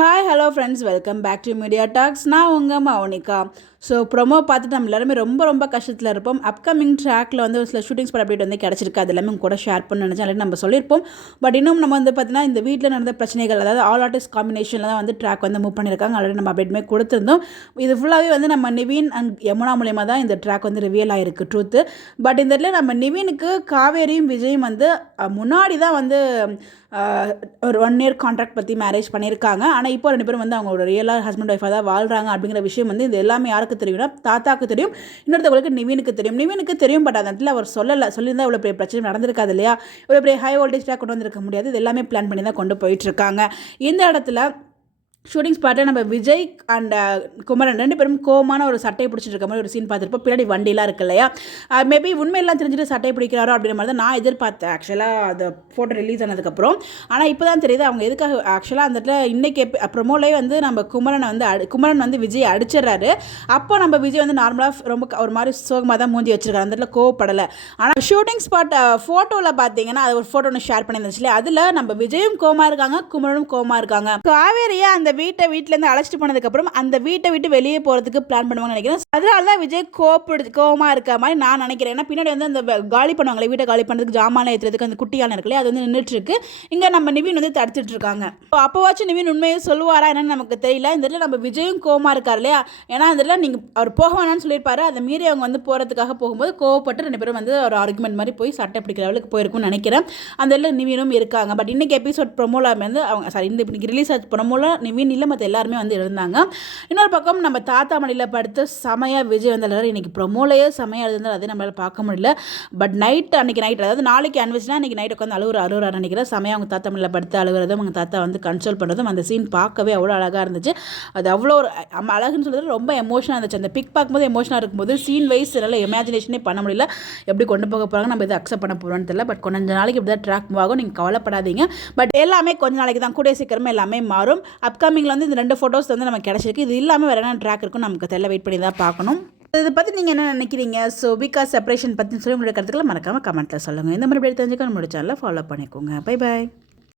Hi hello friends, welcome back to Media Talks. நான் உங்கள் Mounika. So promo பார்த்துட்டு நம்ம எல்லாருமே ரொம்ப கஷ்டத்தில் இருப்போம். அப்கமிங் ட்ராக்கில் வந்து ஒரு சில ஷூட்டிங்ஸ் பட் அப்டேட் வந்து கிடச்சிருக்கு. அது எல்லாமே கூட ஷேர் பண்ண நினச்சேன், ஆல்ரெடி நம்ம சொல்லியிருப்போம். பட் இன்னும் நம்ம வந்து பார்த்தீங்கன்னா இந்த வீட்டில் நடந்த பிரச்சனைகள், அதாவது ஆல் ஆர்டிஸ்ட் காம்பினேஷனில் தான் வந்து ட்ராக் வந்து மூவ் பண்ணியிருக்காங்க. ஆல்ரெடி நம்ம அப்டேட்டுமே கொடுத்துருந்தோம். இது ஃபுல்லாகவே வந்து நம்ம நிவின் அண்ட் யமுனா மூலியமாக தான் இந்த ட்ராக் வந்து ரிவியல் ஆகிருக்கு ட்ரூத்து. பட் இந்த இடத்துல நம்ம நிவினுக்கு காவேரியும் விஜயும் வந்து முன்னாடி தான் வந்து ஒரு 1 இயர் கான்ட்ராக்ட் பற்றி மேரேஜ் பண்ணியிருக்காங்க. ஆனால் இப்போ 2 பேரும் வந்து அவங்களோட ரியலாக ஹஸ்பண்ட் ஒய்ஃபாக தான் வாழ்கிறாங்க அப்படிங்கிற விஷயம் வந்து இது எல்லாமே யாருக்கு தெரியும்னா தாத்தாக்கு தெரியும், இன்னொருத்தவங்களுக்கு நிவினுக்கு தெரியும். நிவினுக்கு தெரியும், பட் அந்த இடத்துல அவர் சொல்லியிருந்தால் இவ்வளோ பெரிய பிரச்சனை நடந்திருக்காது இல்லையா? இவ்வளோ பெரிய ஹை வோல்டேஜாக கொண்டு வந்திருக்க முடியாது. இது எல்லாமே பிளான் பண்ணி தான் கொண்டு போயிட்டுருக்காங்க. இந்த இடத்துல ஷூட்டிங் ஸ்பாட்டில் நம்ம விஜய் அண்ட் குமரன் 2 பேரும் கோமான ஒரு சட்டையை பிடிச்சிட்டு இருக்க மாதிரி ஒரு சீன் பார்த்துருப்போம். பின்னாடி வண்டிலாம் இருக்கு இல்லையா? மேபி உண்மையெல்லாம் தெரிஞ்சுட்டு சட்டையை பிடிக்கிறாரோ அப்படின்ற மாதிரி தான் நான் எதிர்பார்த்தேன் ஆக்சுவலாக அந்த ஃபோட்டோ ரிலீஸ் ஆனதுக்கப்புறம். ஆனால் இப்போ தான் தெரியுது அவங்க எதுக்காக ஆக்சுவலாக அந்த இடத்துல இன்றைக்கி ப்ரொமோலே வந்து நம்ம குமரன் வந்து விஜய் அடிச்சிடறாரு. அப்போ நம்ம விஜய் வந்து நார்மலாக ரொம்ப ஒரு மாதிரி சோகமாக தான் மூஞ்சி வச்சிருக்காரு, அந்த இடத்துல கோவப்படலை. ஆனால் ஷூட்டிங் ஸ்பாட் ஃபோட்டோவில் பார்த்தீங்கன்னா அது ஒரு ஃபோட்டோ ஒன்று ஷேர் பண்ணியிருந்துச்சு. அதில் நம்ம விஜயும் கோவமாக இருக்காங்க, குமரனும் கோவமாக இருக்காங்க. காவேரியை அந்த வீட்டிலேருந்து அழைச்சிட்டு போனதுக்கப்புறம் அந்த வீட்டை விட்டு வெளியே போகிறதுக்கு பிளான் பண்ணுவாங்கன்னு நினைக்கிறேன். அதனால தான் விஜய் கோவமாக இருக்க மாதிரி நான் நினைக்கிறேன். ஏன்னா பின்னாடி வந்து அந்த காலி பண்ணுவாங்களே, வீட்டை காலி பண்ணுறதுக்கு ஜாமான் ஏற்றுறதுக்கு அந்த குட்டியான இருக்குல்லையே, அது வந்து நின்றுட்டு இருக்கு. இங்கே நம்ம நிவின் வந்து தடுத்துட்டு இருக்காங்க. அப்போவாச்சும் நிவின் உண்மையை சொல்லுவாரா என்னன்னு நமக்கு தெரியல. இந்த இடத்துல நம்ம விஜயும் கோவமாக இருக்கார் இல்லையா? ஏன்னா இந்த இடத்துல நீங்கள் அவர் போக வேணாம்னு சொல்லியிருப்பாரு. அதை மீறி அவங்க வந்து போகிறதுக்காக போகும்போது கோவப்பட்டு 2 பேரும் வந்து ஒரு ஆர்குமெண்ட் மாதிரி போய் சட்டை பிடிக்கிற அளவுக்கு போயிருக்கும்னு நினைக்கிறேன். அந்த இடத்துல நிவினும் இருக்காங்க. பட் இன்னைக்கு எபிசோட் ப்ரொமோல வந்து அவங்க இந்த ரிலீஸ் ஆச்சு ப்ரொமோல நிவின் இல்லை, மற்ற எல்லாருமே வந்து இருந்தாங்க. இன்னொரு பக்கம் நம்ம தாத்தா மடியில் படுத்து செமையாக விஜய் வந்து எல்லாரும் இன்றைக்கி ப்ரொமோலையே செமையாக இருந்தால் அதே நம்மளால் பார்க்க முடியல. பட் அன்றைக்கி நைட், அதாவது நாளைக்கு அன்வெச்சுனா அன்றைக்கி நைட் உட்காந்து அழுகுறாரு நினைக்கிறேன். செமையாக அவங்க தாத்தா மடியில் படுத்து அழுகிறதும் அவங்க தாத்தா வந்து கன்சோல் பண்ணுறதும் அந்த சீன் பார்க்கவே அவ்வளோ அழகாக இருந்துச்சு. அது அவ்வளோ ஒரு அழகுன்னு சொல்கிறது ரொம்ப எமோஷனாக இருந்துச்சு. அந்த பிக் பார்க்கும்போது எமோஷனாக இருக்கும்போது சீன் வைஸ் என்னால் இமேஜினேஷனே பண்ண முடியல. எப்படி கொண்டு போக போகிறாங்க, நம்ம இதை அக்செப்ட் பண்ண போகிறோன்னு தெரியல. பட் கொஞ்ச நாளைக்கு இப்படி தான் ட்ராக் மூவ் ஆகும், நீங்கள் கவலைப்படாதீங்க. பட் எல்லாமே கொஞ்ச நாளைக்கு தான், கூட சீக்கிரமே எல்லாமே மாறும். அப்கமிங்கில் வந்து இந்த 2 ஃபோட்டோஸ் வந்து நமக்கு கிடச்சிருக்கு. இது இல்லாமல் வேறு என்ன ட்ராக் இருக்கும் நமக்கு தெரியல, வெயிட் பண்ணி தான் பார்க்கணும். இதை பற்றி நீங்கள் என்ன நினைக்கிறீங்க? ஸோ பிகாஸ் செப்பரேஷன் பற்றி சொல்லி உங்களுடைய கருத்துக்களை மறக்காமல் கமெண்ட்டில் சொல்லுங்கள். இந்த மாதிரி தெரிஞ்சுக்க நம்மளோட சேனலை ஃபாலோ பண்ணிக்கோங்க. Bye bye.